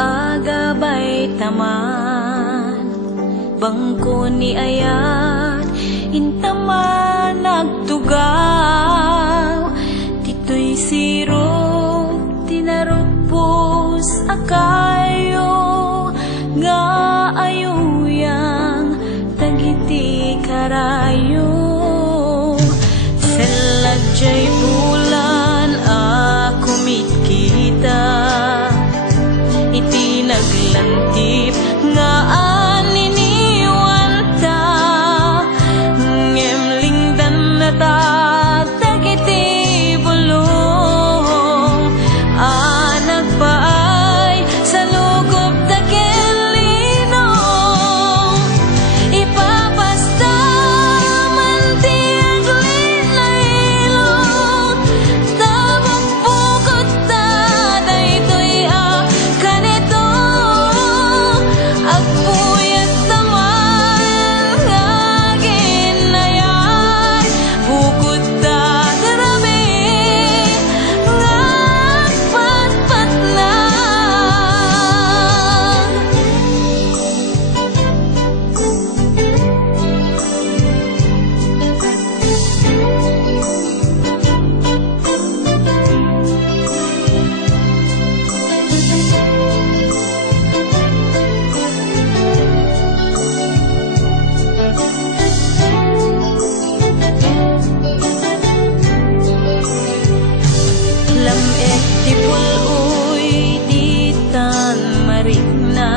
agabay taman, bangko ni ayat intaman nagtugaw. Tito'y siro tinarupos akayo, nga ayuyang tagiti karayo. Selajay bulan ako mitkita, iti naglantip nga aniniwan ta, ngemlingdan na ta tagiti bulong. Anak pa ay sa lugop tagilinong, ipapasta man ti aglinlailong. Tabang bukod ta daytoy kanito, agpuyat taman nga ginayay. Bukod ta grabe nga agpatpat na. Lamet ti puloy ditan marikna,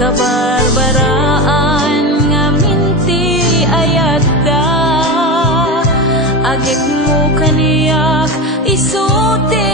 kabarbaraan nga minti ayat da. Agit mo kaniyak isuti